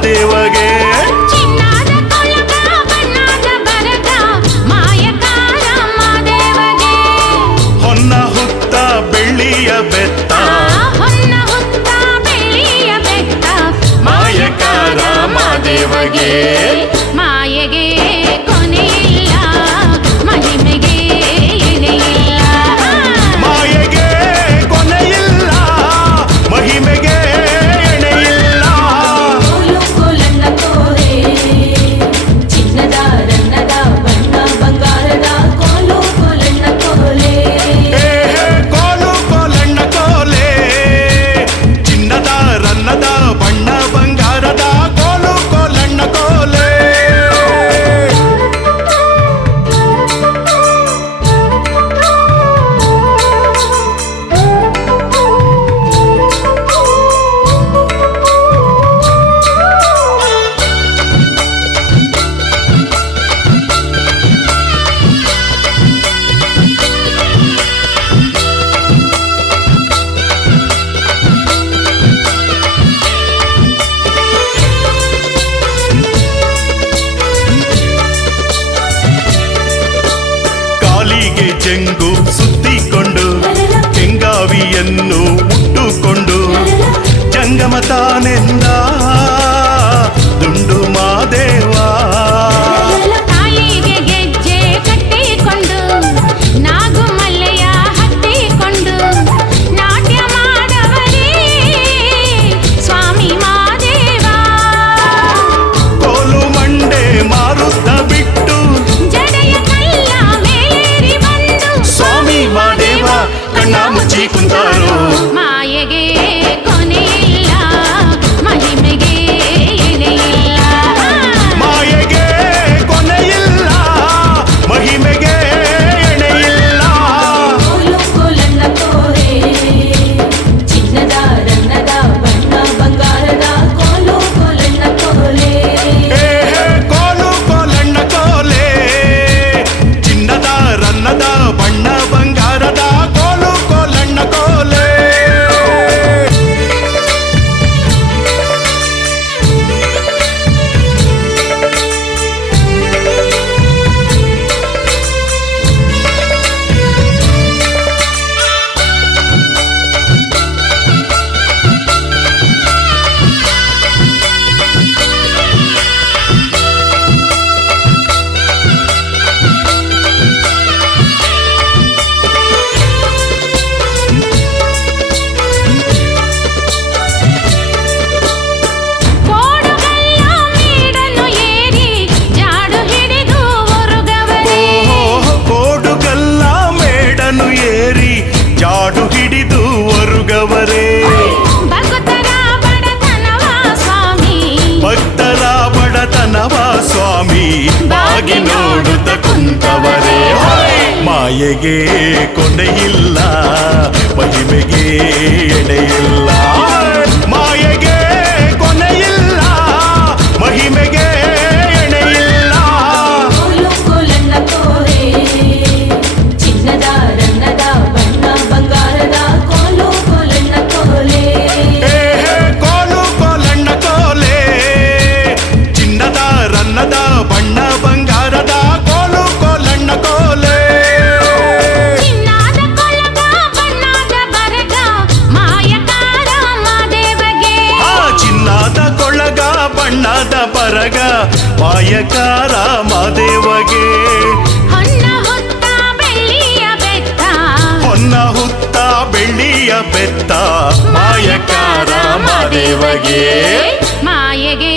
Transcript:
ಮಾದೇವಗೆ ಚಿನ್ನದ ಕೊಳಗ ಬಣ್ಣದ ಬರಗ ಮಾಯಕಾರ ಮಾದೇವಗೆ ಹೊನ್ನ ಹುತ್ತ ಬೆಳ್ಳಿಯ ಬೆತ್ತ ಹೊನ್ನ ಹುತ್ತ ಬೆಳ್ಳಿಯ ಬೆತ್ತ ಮಾಯಕಾರ ಮಾದೇವಗೆ ಮಾಯೆಗೆ ಕೊನೆಯಿಲ್ಲ ಮಹಿಮೆಗೆ ಎಣೆಯಿಲ್ಲ ಮಾಯೆಗೆ ಕೊನೆಯಿಲ್ಲ ಮಹಿಮೆಗೆ ಎಣೆಯಿಲ್ಲ ಕೋಲು ಕೋಲಣ್ಣ ಕೋರೆ ಚಿನ್ನದ ರನ್ನದ ಬಣ್ಣ ಬಂಗಾರದ ಕೋಲು ಕೋಲಣ್ಣ ಕೋಲೆ ಕೋಲು ಕೋಲಣ್ಣ ಕೋಲೆ ಚಿನ್ನದ ರನ್ನದ ಬಣ್ಣ ಬಂಗಾರದ ಕೋಲು ಕೋಲಣ್ಣ ಕೋಲೆ ಕಾಲಿಗೆ ಚೆಂಗು ಸುತ್ತಿಕೊಂಡು ಕೆಂಗಾವಿಯನ್ನು ಮುಟ್ಟುಕೊಂಡು ಜಂಗಮ ತಾನೆಂದ ದುಂಡು ಮಾದೇವ ಕಾಲಿಗೆ ಗೆಜ್ಜೆ ಕಟ್ಟಿಕೊಂಡು ನಾಗು ಮಲ್ಲೆಯ ಹತ್ತಿಕೊಂಡು ನಾಟ್ಯ ಮಾಡವರೇ ಸ್ವಾಮಿ ಮಾದೇವ ಕೋಲು ಮಂಡೆ ಮಾರುತ್ತ ಬಿಟ್ಟು ಜಡೆಯ ಕಲ್ಲ ಮೇಲೇರಿ ಬಂದು ಸ್ವಾಮಿ ಮಾದೇವ ಕಣ್ಣ ಮುಚ್ಚಿ ಕುಂತಾರೋ ಮಾಯೆಗೆ ಕೊನೆಯಿಲ್ಲ ಮಹಿಮೆಗೆ ಎಣೆಯಿಲ್ಲ ಮಾಯೆಗೆ ಕೊನೆಯಿಲ್ಲ ಮಹಿಮೆಗೆ ಎಣೆಯಿಲ್ಲ ಕೋಲು ಕೋಲಣ್ಣ ಕೋರೆ ಚಿನ್ನದ ರನ್ನದ ಬಣ್ಣ ಬಂಗಾರದ ಕೋಲು ಕೋಲಣ್ಣ ಕೋಲೆ ಕೋಲು ಕೋಲಣ್ಣ ಕೋಲೆ ಚಿನ್ನದ ರನ್ನದ ಬಣ್ಣ ಬಂಗಾರದ ಕೋಲು ಕೋಲಣ್ಣ ಕೋಲೆ ಕೋಡುಗಲ್ಲ ಮೇಡನ್ನು ಏರಿ ಜಾಡು ಹಿಡಿದು ಒರುಗವರೇ ಕೋಡುಗಲ್ಲ ಮೇಡನು ಏರಿ ಜಾಡು ಹಿಡಿದು ಒರುಗವರೇ ಭಕ್ತರ ಬಡತನವ ಸ್ವಾಮಿ ಭಕ್ತರ ಬಡತನವ ಸ್ವಾಮಿ ಬಾಗಿ ನೋಡುತ್ತ ಕುಂತವರೇ ಮಾಯೆಗೆ ಕೊನೆಯಿಲ್ಲ ಮಹಿಮೆಗೆ ಎಣೆಯಿಲ್ಲ ಮಾಯೆಗೆ ಕೊನೆಯಿಲ್ಲ ಮಹಿಮೆಗೆ ಎಣೆಯಿಲ್ಲ ಕೋಲು ಕೋಲಣ್ಣ ಕೋರೆ ಚಿನ್ನದ ರನ್ನದ ಬಣ್ಣ ಬಂಗಾರದ ಕೋಲು ಕೋಲಣ್ಣ ಕೋಲೆ ಕೋಲು ಕೋಲಣ್ಣ ಕೋಲೆ ಚಿನ್ನದ ರನ್ನದ ಬಣ್ಣ ಬಂಗಾರದ ಕೋಲು ಕೋಲಣ್ಣ ಕೋಲೆ ಚಿನ್ನದ ಕೊಳಗ ಬಣ್ಣದ ಬರಗ ಮಾಯಕಾರ ಮಾದೇವಗೆ ಚಿನ್ನದ ಕೊಳಗ ಬಣ್ಣದ ಬರಗ ಮಾಯಕಾರ ಮಾದೇವಗೆ ಹೊನ್ನ ಹೊತ್ತ ಬೆಳ್ಳಿಯ ಬೆತ್ತ ಹೊನ್ನ ಹುತ್ತ ಬೆಳ್ಳಿಯ ಬೆತ್ತ ಮಾಯಕಾರ ಮಾದೇವಗೆ ಮಾಯೆಗೆ